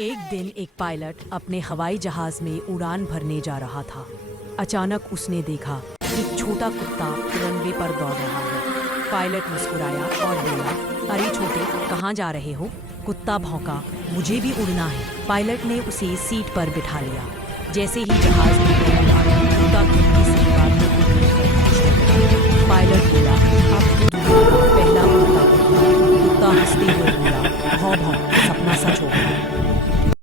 एक दिन एक पायलट अपने हवाई जहाज में उड़ान भरने जा रहा था। अचानक उसने देखा एक छोटा कुत्ता रनवे पर दौड़ रहा है। पायलट मुस्कुराया और बोला, अरे छोटे, कहाँ जा रहे हो? कुत्ता भौंका, मुझे भी उड़ना है। पायलट ने उसे सीट पर बिठा लिया। जैसे ही जहाज में कुत्ता खिड़की से बाहर